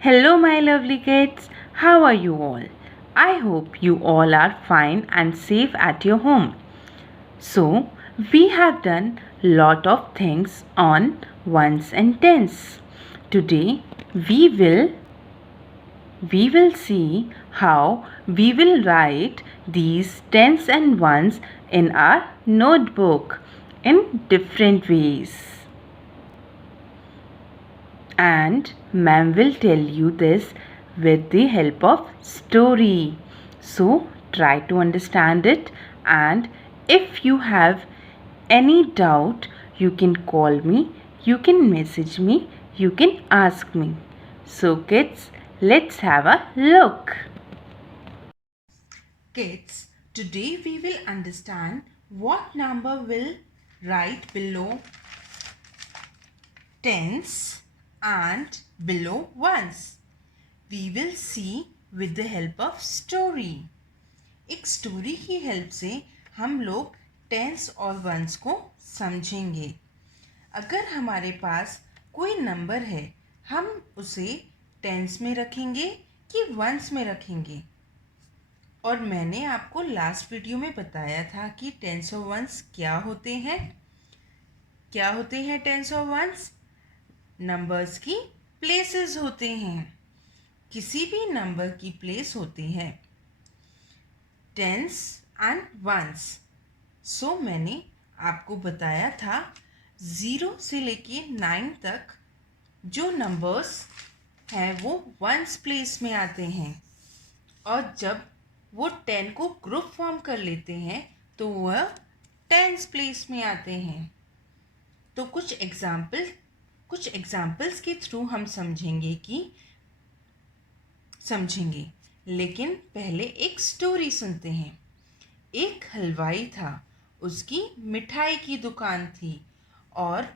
Hello, my lovely kids. How are you all? I hope you all are fine and safe at your home. So, we have done lot of things on ones and tens. Today, we will see how we will write these tens and ones in our notebook in different ways. And ma'am will tell you this with the help of story. So try to understand it, and if you have any doubt, you can call me, you can message me, you can ask me. So kids, let's have a look. Kids, today we will understand what number will write below tens and below ones. We will see with the help of story. एक story की help से हम लोग tense और once को समझेंगे. अगर हमारे पास कोई नंबर है, हम उसे टेंस में रखेंगे कि वंस में रखेंगे. और मैंने आपको लास्ट वीडियो में बताया था कि टेंस और वंस क्या होते हैं. क्या होते हैं टेंस और वंस? नंबर्स की प्लेसेस होते हैं. किसी भी नंबर की प्लेस होती है टेंस एंड वंस. सो मैंने आपको बताया था 0 से लेके 9 तक जो नंबर्स हैं वो वंस प्लेस में आते हैं, और जब वो 10 को ग्रुप फॉर्म कर लेते हैं तो वह टेंस प्लेस में आते हैं. तो कुछ एग्जाम्पल्स के थ्रू हम समझेंगे, लेकिन पहले एक स्टोरी सुनते हैं. एक हलवाई था, उसकी मिठाई की दुकान थी और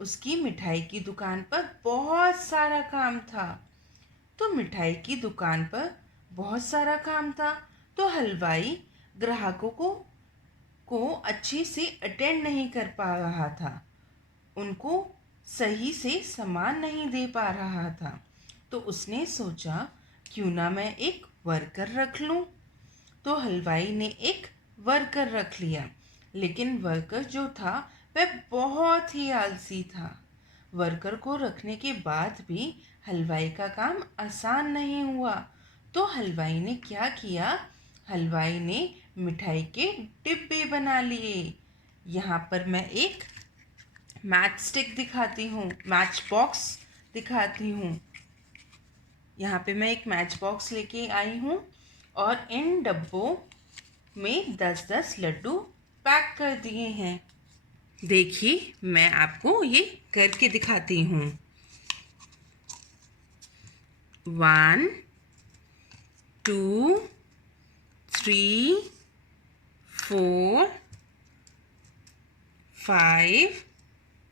उसकी मिठाई की दुकान पर बहुत सारा काम था. तो मिठाई की दुकान पर बहुत सारा काम था तो हलवाई ग्राहकों को अच्छे से अटेंड नहीं कर पा रहा था, उनको सही से सामान नहीं दे पा रहा था. तो उसने सोचा क्यों ना मैं एक वर्कर रख लूं. तो हलवाई ने एक वर्कर रख लिया, लेकिन वर्कर जो था वह बहुत ही आलसी था. वर्कर को रखने के बाद भी हलवाई का काम आसान नहीं हुआ. तो हलवाई ने क्या किया? हलवाई ने मिठाई के डिब्बे बना लिए. यहाँ पर मैं एक मैच स्टिक दिखाती हूँ, मैच बॉक्स दिखाती हूँ. यहाँ पे मैं एक मैच बॉक्स लेके आई हूँ और इन डब्बों में 10-10 लड्डू पैक कर दिए हैं. देखिए, मैं आपको ये करके दिखाती हूँ. 1 2 3 4 5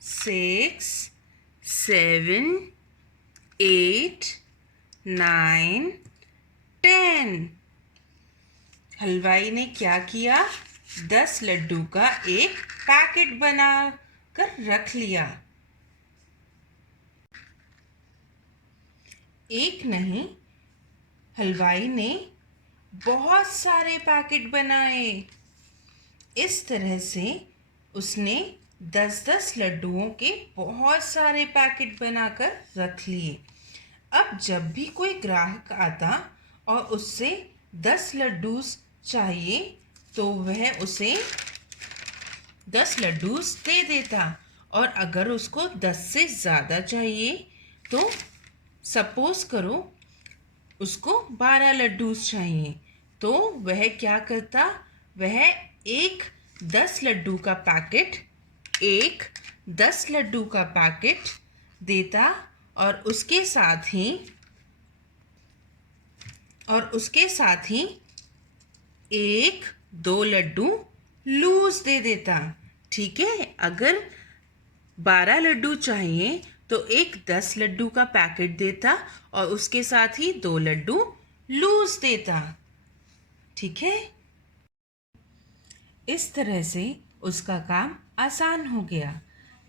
6 7 8 9 10. हलवाई ने क्या किया? 10 लड्डू का एक पैकेट बना कर रख लिया. एक नहीं, हलवाई ने बहुत सारे पैकेट बनाए. इस तरह से उसने 10-10 लड्डुओं के बहुत सारे पैकेट बनाकर रख लिए. अब जब भी कोई ग्राहक आता और उससे 10 लड्डूस चाहिए तो वह उसे 10 लड्डूस दे देता, और अगर उसको 10 से ज़्यादा चाहिए तो सपोज करो उसको 12 लड्डूस चाहिए, तो वह क्या करता? वह एक 10 लड्डू का पैकेट देता, और उसके साथ ही 1-2 लड्डू लूज दे देता. ठीक है, अगर 12 लड्डू चाहिए तो एक 10 लड्डू का पैकेट देता और उसके साथ ही 2 लड्डू लूज देता. ठीक है, इस तरह से उसका काम आसान हो गया.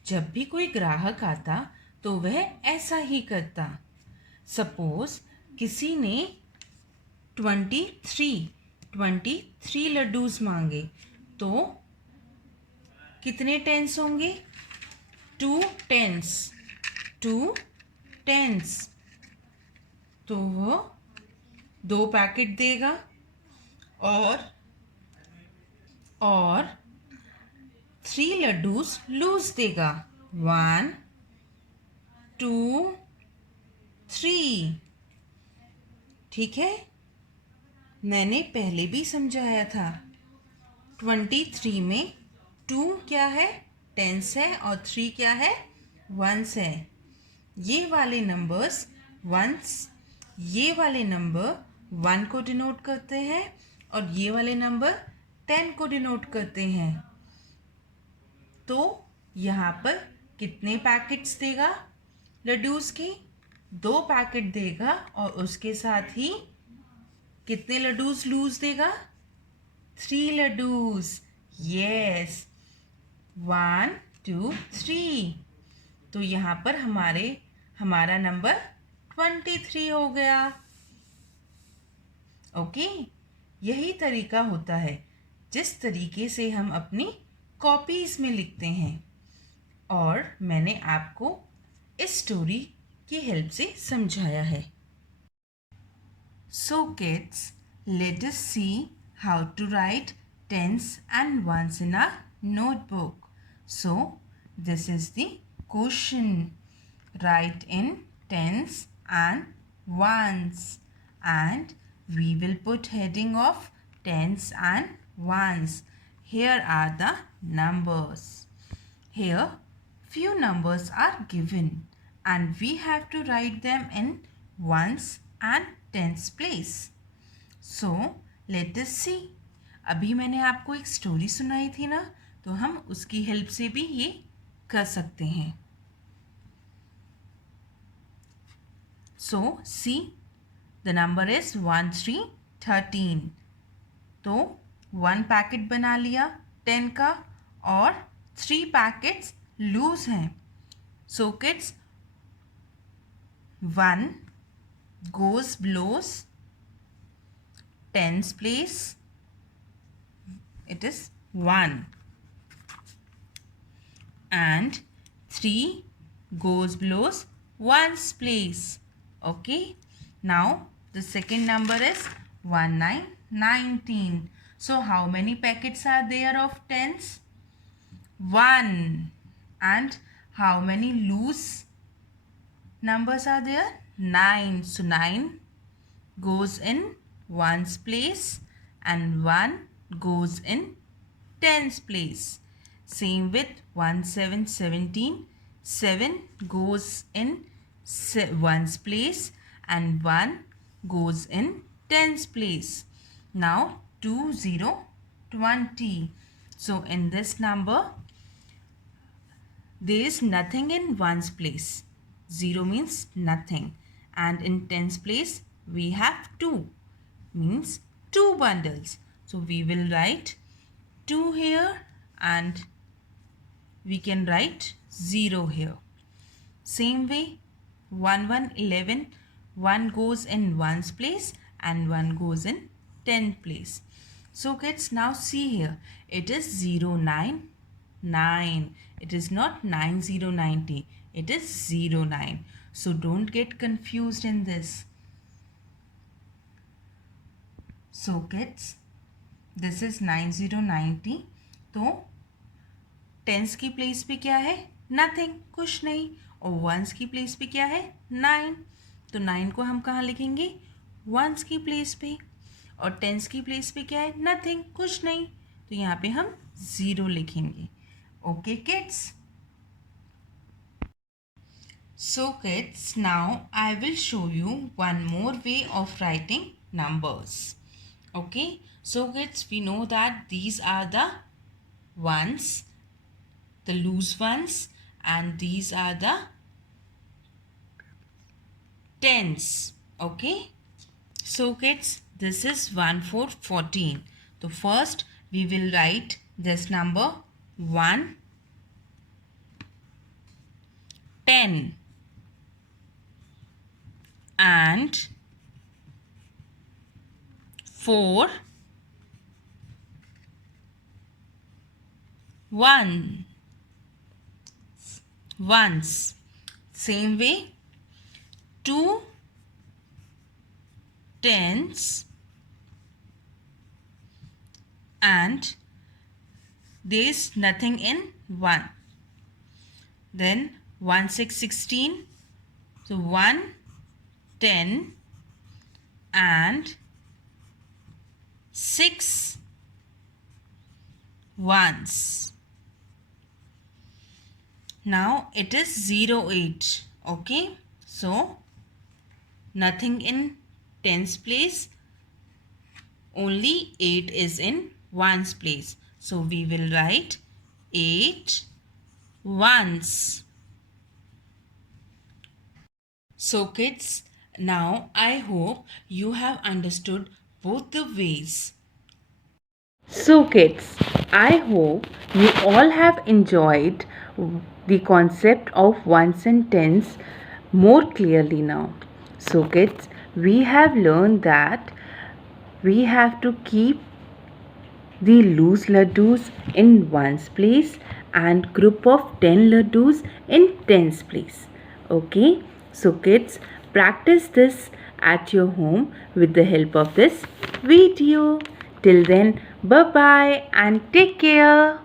जब भी कोई ग्राहक आता तो वह ऐसा ही करता. सपोज किसी ने 23 लड्डूस मांगे, तो कितने टेंस होंगे? 2 टेंस, 2 टेंस, तो वो 2 पैकेट देगा। और 3 लड्डूस लूज देगा, 1 2 3। ठीक है, मैंने पहले भी समझाया था। 23 में 2 क्या है? टेंस है, और 3 क्या है? वंस है। ये वाले नंबर्स वंस, ये वाले नंबर 1 को डिनोट करते हैं, और ये वाले नंबर 10 को डिनोट करते हैं। तो यहाँ पर कितने पैकेट्स देगा लड्डूस के? 2 पैकेट देगा, और उसके साथ ही कितने लड्डूस लूज देगा? 3 लड्डूस। यस, 1 2 3। तो यहाँ पर हमारा नंबर 23 हो गया। ओके, यही तरीका होता है जिस तरीके से हम अपनी कॉपीज में लिखते हैं, और मैंने आपको इस स्टोरी की हेल्प से समझाया है। So kids, let us see how to write tense and once in our notebook. So this is the question. Write in tens and ones, and we will put heading of tens and ones. Here are the numbers. Here few numbers are given, and we have to write them in ones and tens place. So let us see. अभी मैंने आपको एक story सुनाई थी ना, तो हम उसकी हेल्प से भी ये कर सकते हैं। सो सी, द नंबर इज 1 3 13। तो 1 पैकेट बना लिया 10 का, और 3 पैकेट्स लूज हैं। So kids, 1 goes below 10's place, it is 1, and 3 goes below 1's place. Okay, now the second number is 1 9 19. So how many packets are there of tens? 1. And how many loose numbers are there? 9. So 9 goes in 1's place, and 1 goes in 10's place. Same with 1 7 17. 7 goes in 1's place, and 1 goes in 10's place. Now 2 0 20. So in this number there is nothing in 1's place. 0 means nothing, and in 10's place we have 2, means 2 bundles. So we will write 2 here, and we can write 0 here. Same way, 1 1 11. 1 goes in 1's place, and 1 goes in 10th place. So kids, now see here, it is 0 9 9. It is not 9 0 90. It is 0 9. So don't get confused in this. So kids, this is 9 0 90. तो tense की place पे क्या है? Nothing, कुछ नहीं। और once की place पे क्या है? 9। तो 9 को हम कहाँ लिखेंगे? वंस की प्लेस पे। और टेंस की प्लेस पे क्या है? नथिंग, कुछ नहीं। तो यहाँ पे हम 0 लिखेंगे। Okay kids? So kids, now I will show you one more way of writing numbers. Okay, so kids, we know that these are the ones, the loose ones, and these are the tens. Okay, so kids, this is 1 4 14. So first we will write this number 1 10, and 4 1 ones. Same way, 2 tens and there is nothing in 1. Then 1 6 16. So 1 10 and 6 ones. Now it is 0 8. Okay. So nothing in tens place. Only 8 is in ones place. So we will write 8 ones. So kids, now I hope you have understood both the ways. So kids, I hope you all have enjoyed the concept of ones and tens more clearly now. So kids, we have learned that we have to keep the loose laddus in ones place and group of 10 laddus in tens place. Okay, so kids, practice this at your home with the help of this video. Till then, bye bye and take care.